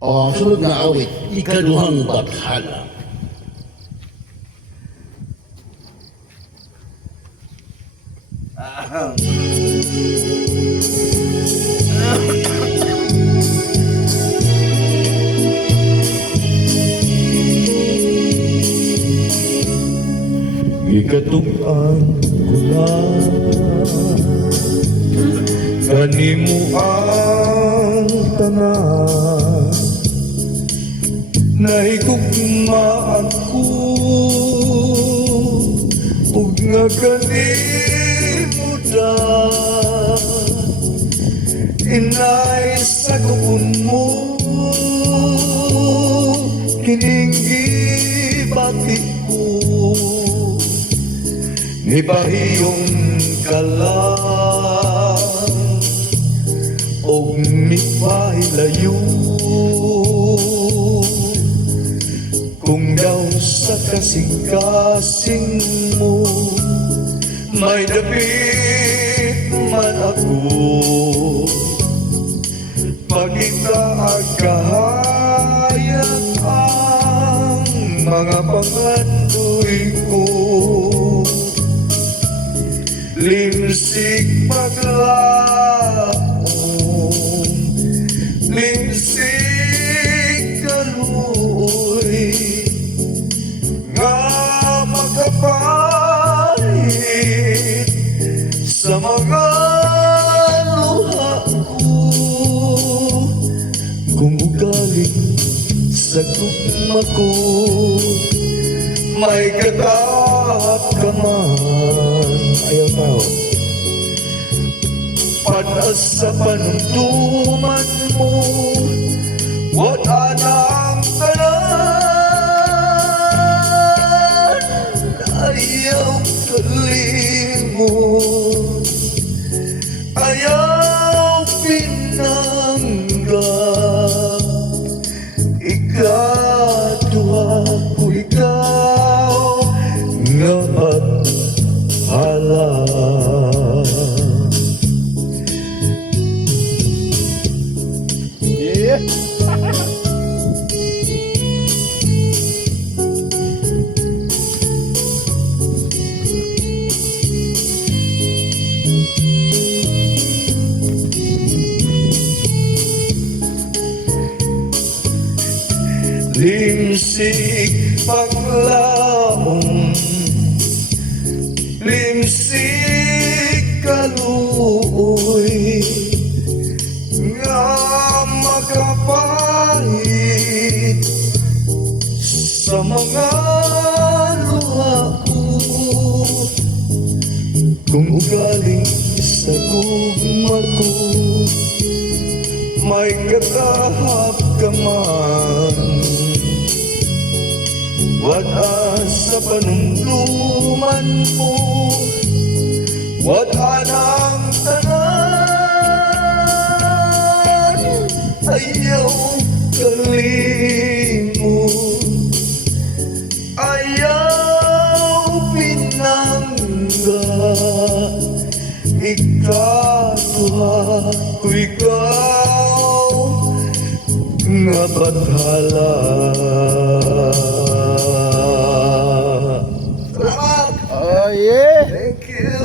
O ang sunod nga awit, ikaduhang bathala. Ikatuan ko na Kanimo ang tanan Nahigugmaan ko Ug nga kanimo da Inay sa kupon mo Kining ibati ko Ni bahiyong kalang O ni sa kasing-kasing mo. May dapit man ako. Pagita agkahayat ang mga pangandoy ko. Limsik paglaong sa gugma ko May katap ka man. Ayaw tao Panas sa panuntuman mo Wala nang Limsik paglaong Sa mga luha ko Kung ugaling sa gugma ko May katahap ka man. Wala sa panumluman mo Wala nang tanan. Ayaw kalimot Ikaw Nga bathala